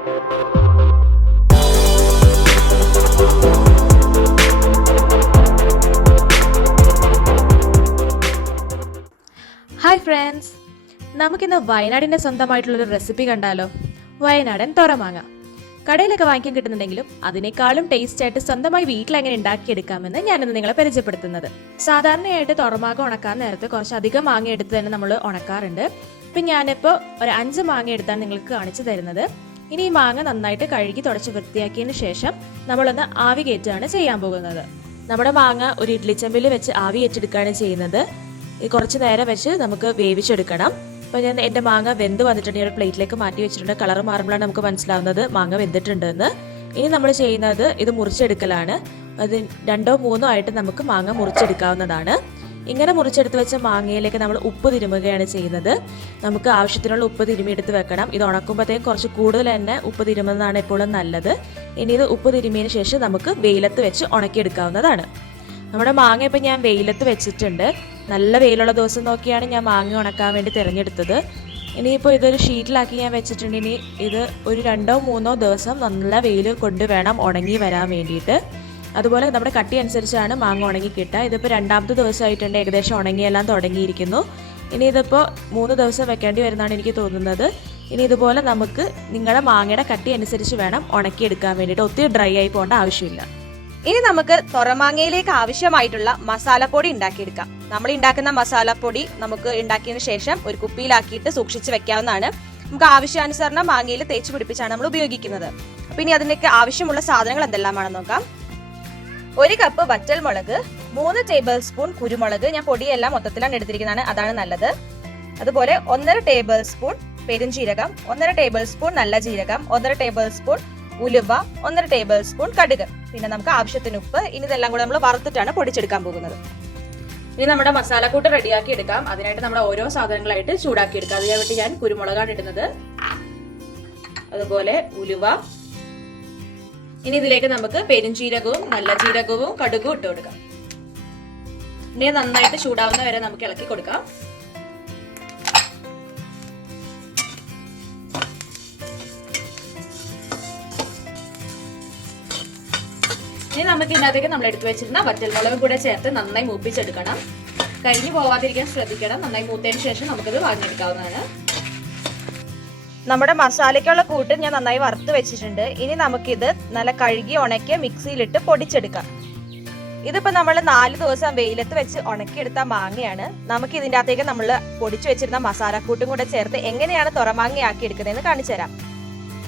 Hi friends, നമുക്കിന്ന് വയനാടിൻ്റെ സ്വന്തമായിട്ടുള്ളൊരു recipe കണ്ടാലോ? വയനാടൻ തുറമാങ്ങ. കടയിലൊക്കെ വാങ്ങിക്കാൻ കിട്ടുന്നുണ്ടെങ്കിലും അതിനേക്കാളും ടേസ്റ്റ് ആയിട്ട് സ്വന്തമായി വീട്ടിൽ എങ്ങനെ ഉണ്ടാക്കിയെടുക്കാമെന്ന് ഞാനിന്ന് നിങ്ങളെ പരിചയപ്പെടുത്തുന്നത്. സാധാരണയായിട്ട് തുറമാങ്ങ ഉണക്കാൻ നേരത്തെ കുറച്ചധികം മാങ്ങ എടുത്ത് തന്നെ നമ്മൾ ഉണക്കാറുണ്ട്. ഇപ്പം ഞാനിപ്പോൾ ഒരു 5 മാങ്ങ എടുത്താണ് നിങ്ങൾക്ക് കാണിച്ചു തരുന്നത്. ഇനി ഈ മാങ്ങ നന്നായിട്ട് കഴുകി തുടച്ച് വൃത്തിയാക്കിയതിന് ശേഷം നമ്മളൊന്ന് ആവി കയറ്റുകയാണ് ചെയ്യാൻ പോകുന്നത്. നമ്മുടെ മാങ്ങ ഒരു ഇഡ്ലിച്ചമ്പിൽ വെച്ച് ആവി കയറ്റെടുക്കുകയാണ് ചെയ്യുന്നത്. കുറച്ച് നേരം വെച്ച് നമുക്ക് വേവിച്ചെടുക്കണം. അപ്പോൾ ഞാൻ എൻ്റെ മാങ്ങ വെന്ത് വന്നിട്ടുണ്ട്. ഒരു പ്ലേറ്റിലേക്ക് മാറ്റി വെച്ചിട്ടുണ്ട്. കളർ മാറുമ്പോഴാണ് നമുക്ക് മനസ്സിലാവുന്നത് മാങ്ങ വെന്തിട്ടുണ്ടെന്ന്. ഇനി നമ്മൾ ചെയ്യുന്നത് ഇത് മുറിച്ചെടുക്കലാണ്. അത് 2 or 3 ആയിട്ട് നമുക്ക് മാങ്ങ മുറിച്ചെടുക്കാവുന്നതാണ്. ഇങ്ങനെ മുറിച്ചെടുത്ത് വെച്ച മാങ്ങയിലേക്ക് നമ്മൾ ഉപ്പ് തിരുമുകയാണ് ചെയ്യുന്നത്. നമുക്ക് ആവശ്യത്തിനുള്ള ഉപ്പ് തിരുമിയെടുത്ത് വെക്കണം. ഇത് ഉണക്കുമ്പോഴത്തേക്ക് കുറച്ച് കൂടുതൽ തന്നെ ഉപ്പ് തിരുമുന്നതാണ് എപ്പോഴും നല്ലത്. ഇനി ഇത് ഉപ്പ് തിരുമിയതിന് ശേഷം നമുക്ക് വെയിലത്ത് വെച്ച് ഉണക്കിയെടുക്കാവുന്നതാണ്. നമ്മുടെ മാങ്ങ ഇപ്പം ഞാൻ വെയിലത്ത് വെച്ചിട്ടുണ്ട്. നല്ല വെയിലുള്ള ദിവസം നോക്കിയാണ് ഞാൻ മാങ്ങ ഉണക്കാൻ വേണ്ടി തിരഞ്ഞെടുത്തത്. ഇനിയിപ്പോൾ ഇതൊരു ഷീറ്റിലാക്കി ഞാൻ വെച്ചിട്ടുണ്ട്. ഇനി ഇത് ഒരു 2 or 3 ദിവസം നല്ല വെയിൽ കൊണ്ട് വേണം ഉണങ്ങി വരാൻ വേണ്ടിയിട്ട്. അതുപോലെ നമ്മുടെ കട്ടി അനുസരിച്ചാണ് മാങ്ങ ഉണങ്ങി കിട്ടുക. ഇതിപ്പോൾ 2ാമത്തെ ദിവസമായിട്ടുണ്ട്. ഏകദേശം ഉണങ്ങിയെല്ലാം തുടങ്ങിയിരിക്കുന്നു. ഇനി ഇതിപ്പോൾ 3 ദിവസം വെക്കേണ്ടി വരുന്നതാണ് എനിക്ക് തോന്നുന്നത്. ഇനി ഇതുപോലെ നമുക്ക് നിങ്ങളുടെ മാങ്ങയുടെ കട്ടി അനുസരിച്ച് വേണം ഉണക്കിയെടുക്കാൻ വേണ്ടിയിട്ട്. ഒത്തിരി ഡ്രൈ ആയി പോകേണ്ട ആവശ്യമില്ല. ഇനി നമുക്ക് തുറമാങ്ങയിലേക്ക് ആവശ്യമായിട്ടുള്ള മസാലപ്പൊടി ഉണ്ടാക്കിയെടുക്കാം. നമ്മൾ ഉണ്ടാക്കുന്ന മസാലപ്പൊടി നമുക്ക് ഉണ്ടാക്കിയതിനു ശേഷം ഒരു കുപ്പിയിലാക്കിയിട്ട് സൂക്ഷിച്ച് വെക്കാവുന്നതാണ്. നമുക്ക് ആവശ്യാനുസരണം മാങ്ങയിൽ തേച്ച് പിടിപ്പിച്ചാണ് നമ്മൾ ഉപയോഗിക്കുന്നത്. അപ്പൊ ഇനി അതിനൊക്കെ ആവശ്യമുള്ള സാധനങ്ങൾ എന്തെല്ലാമാണെന്ന് നോക്കാം. 1 കപ്പ് വറ്റൽമുളക്, 3 ടേബിൾ സ്പൂൺ കുരുമുളക്. ഞാൻ പൊടിയെല്ലാം മൊത്തത്തിലാണ് എടുത്തിരിക്കുന്നതാണ്, അതാണ് നല്ലത്. അതുപോലെ 1.5 ടേബിൾ സ്പൂൺ പെരുംജീരകം, 1.5 ടേബിൾ സ്പൂൺ നല്ല ജീരകം, 1.5 ടേബിൾ സ്പൂൺ ഉലുവ, 1.5 ടേബിൾ സ്പൂൺ കടുക്, പിന്നെ നമുക്ക് ആവശ്യത്തിന് ഉപ്പ്. ഇനി ഇതെല്ലാം കൂടെ നമ്മൾ വറുത്തിട്ടാണ് പൊടിച്ചെടുക്കാൻ പോകുന്നത്. ഇനി നമ്മുടെ മസാലക്കൂട്ട് റെഡിയാക്കി എടുക്കാം. അതിനായിട്ട് നമ്മൾ ഓരോ സാധനങ്ങളായിട്ട് ചൂടാക്കി എടുക്കാം. അതിനായിട്ട് ഞാൻ കുരുമുളകാണ് ഇടുന്നത്, അതുപോലെ ഉലുവ. ഇനി ഇതിലേക്ക് നമുക്ക് പെരുംജീരകവും നല്ല ജീരകവും കടുകും ഇട്ട് കൊടുക്കാം. ഇനി നന്നായിട്ട് ചൂടാവുന്ന വരെ നമുക്ക് ഇളക്കി കൊടുക്കാം. ഇനി നമുക്ക് ഇതിനകത്തേക്ക് നമ്മൾ എടുത്തു വെച്ചിരുന്ന വറ്റൽമുളകും കൂടെ ചേർത്ത് നന്നായി മൂപ്പിച്ചെടുക്കണം. കരിഞ്ഞു പോവാതിരിക്കാൻ ശ്രദ്ധിക്കണം. നന്നായി മൂത്തതിന് ശേഷം നമുക്കിത് വാങ്ങിയെടുക്കാവുന്നതാണ്. നമ്മുടെ മസാലയ്ക്കുള്ള കൂട്ട് ഞാൻ നന്നായി വറുത്ത് വെച്ചിട്ടുണ്ട്. ഇനി നമുക്കിത് നല്ല കഴുകി ഉണക്കി മിക്സിയിലിട്ട് പൊടിച്ചെടുക്കാം. ഇതിപ്പോ നമ്മൾ 4 ദിവസം വെയിലത്ത് വെച്ച് ഉണക്കിയെടുത്ത മാങ്ങയാണ്. നമുക്ക് ഇതിന്റെ അകത്തേക്ക് നമ്മൾ പൊടിച്ചു വെച്ചിരുന്ന മസാലക്കൂട്ടും കൂടെ ചേർത്ത് എങ്ങനെയാണ് തുറമാങ്ങയാക്കി എടുക്കുന്നതെന്ന് കാണിച്ചു തരാം.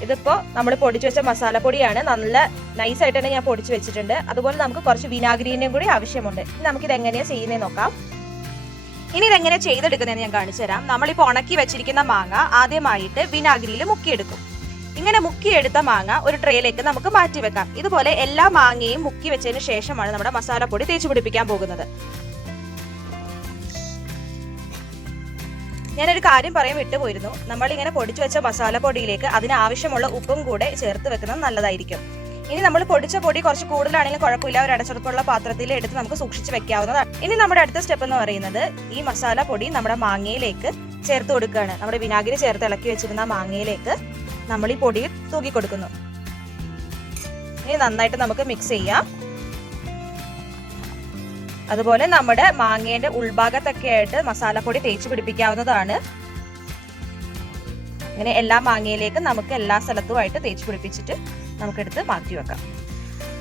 ഇതിപ്പോ നമ്മൾ പൊടിച്ചു വെച്ച മസാലപ്പൊടിയാണ്. നല്ല നൈസായിട്ട് തന്നെ ഞാൻ പൊടിച്ചു വെച്ചിട്ടുണ്ട്. അതുപോലെ നമുക്ക് കുറച്ച് വിനാഗിരിന്റെയും കൂടി ആവശ്യമുണ്ട്. നമുക്ക് ഇത് എങ്ങനെയാ ചെയ്യുന്നതെന്ന് നോക്കാം. ഇനി ഇതെങ്ങനെ ചെയ്തെടുക്കുന്നതെന്ന് ഞാൻ കാണിച്ചു തരാം. നമ്മളിപ്പോൾ ഉണക്കി വെച്ചിരിക്കുന്ന മാങ്ങ ആദ്യമായിട്ട് വിനാഗിരിയിൽ മുക്കിയെടുക്കും. ഇങ്ങനെ മുക്കിയെടുത്ത മാങ്ങ ഒരു ട്രേയിലേക്ക് നമുക്ക് മാറ്റി വെക്കാം. ഇതുപോലെ എല്ലാ മാങ്ങയും മുക്കി വെച്ചതിന് ശേഷമാണ് നമ്മുടെ മസാലപ്പൊടി തേച്ച് പിടിപ്പിക്കാൻ പോകുന്നത്. ഞാനൊരു കാര്യം പറയാൻ വിട്ടുപോയിരുന്നു. നമ്മൾ ഇങ്ങനെ പൊടിച്ചു വെച്ച മസാലപ്പൊടിയിലേക്ക് അതിനാവശ്യമുള്ള ഉപ്പും കൂടെ ചേർത്ത് വെക്കുന്നത് നല്ലതായിരിക്കും. ഇനി നമ്മൾ പൊടിച്ച പൊടി കുറച്ച് കൂടുതലാണെങ്കിലും കുഴപ്പമില്ല. ഒരു അടച്ചുറപ്പുള്ള പാത്രത്തിൽ എടുത്ത് നമുക്ക് സൂക്ഷിച്ച് വെക്കാവുന്നതാണ്. ഇനി നമ്മുടെ അടുത്ത സ്റ്റെപ്പ് എന്ന് പറയുന്നത് ഈ മസാലപ്പൊടി നമ്മുടെ മാങ്ങയിലേക്ക് ചേർത്ത് കൊടുക്കുകയാണ്. നമ്മുടെ വിനാഗിരി ചേർത്ത് ഇളക്കി വെച്ചിരുന്ന മാങ്ങയിലേക്ക് നമ്മൾ ഈ പൊടി തൂക്കി കൊടുക്കുന്നു. ഇനി നന്നായിട്ട് നമുക്ക് മിക്സ് ചെയ്യാം. അതുപോലെ നമ്മുടെ മാങ്ങയുടെ ഉൾഭാഗത്തൊക്കെ ആയിട്ട് മസാലപ്പൊടി തേച്ച് പിടിപ്പിക്കാവുന്നതാണ്. ഇങ്ങനെ എല്ലാ മാങ്ങയിലേക്കും നമുക്ക് എല്ലാ സ്ഥലത്തുമായിട്ട് തേച്ച് പിടിപ്പിച്ചിട്ട് നമുക്കെടുത്ത് മാറ്റി വെക്കാം.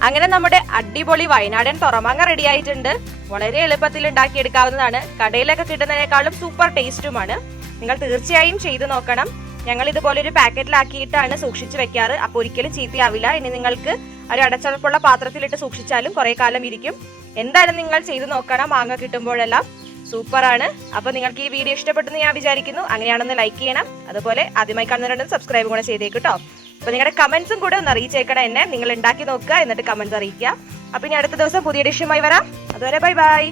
അങ്ങനെ നമ്മുടെ അടിപൊളി വയനാടൻ തുറമാങ്ങ റെഡി ആയിട്ടുണ്ട്. വളരെ എളുപ്പത്തിൽ ഉണ്ടാക്കിയെടുക്കാവുന്നതാണ്. കടയിലൊക്കെ കിട്ടുന്നതിനേക്കാളും സൂപ്പർ ടേസ്റ്റുമാണ്. നിങ്ങൾ തീർച്ചയായും ചെയ്തു നോക്കണം. ഞങ്ങൾ ഇതുപോലെ ഒരു പാക്കറ്റിലാക്കിയിട്ടാണ് സൂക്ഷിച്ച് വെക്കാറ്. അപ്പോൾ ഒരിക്കലും ചീത്തയാവില്ല. ഇനി നിങ്ങൾക്ക് ഒരു അടച്ചുറപ്പുള്ള പാത്രത്തിലിട്ട് സൂക്ഷിച്ചാലും കുറെ കാലം ഇരിക്കും. എന്തായാലും നിങ്ങൾ ചെയ്തു നോക്കണം. മാങ്ങ കിട്ടുമ്പോഴെല്ലാം സൂപ്പറാണ്. അപ്പൊ നിങ്ങൾക്ക് ഈ വീഡിയോ ഇഷ്ടപ്പെട്ടെന്ന് ഞാൻ വിചാരിക്കുന്നു. അങ്ങനെയാണെന്ന് ലൈക്ക് ചെയ്യണം. അതുപോലെ ആദ്യമായി കാണുന്നവരുണ്ടെങ്കിൽ സബ്സ്ക്രൈബ് കൂടെ ചെയ്തേക്കൂട്ടോ. അപ്പൊ നിങ്ങളുടെ കമന്റ്സും കൂടെ ഒന്ന് അറിയിച്ചേക്കണം എന്നെ. നിങ്ങൾ ഉണ്ടാക്കി നോക്കുക, എന്നിട്ട് കമന്റ്സ് അറിയിക്കുക. അപ്പൊ ഇനി അടുത്ത ദിവസം പുതിയ ഡിഷുമായി വരാം. അതുവരെ ബൈ ബൈ.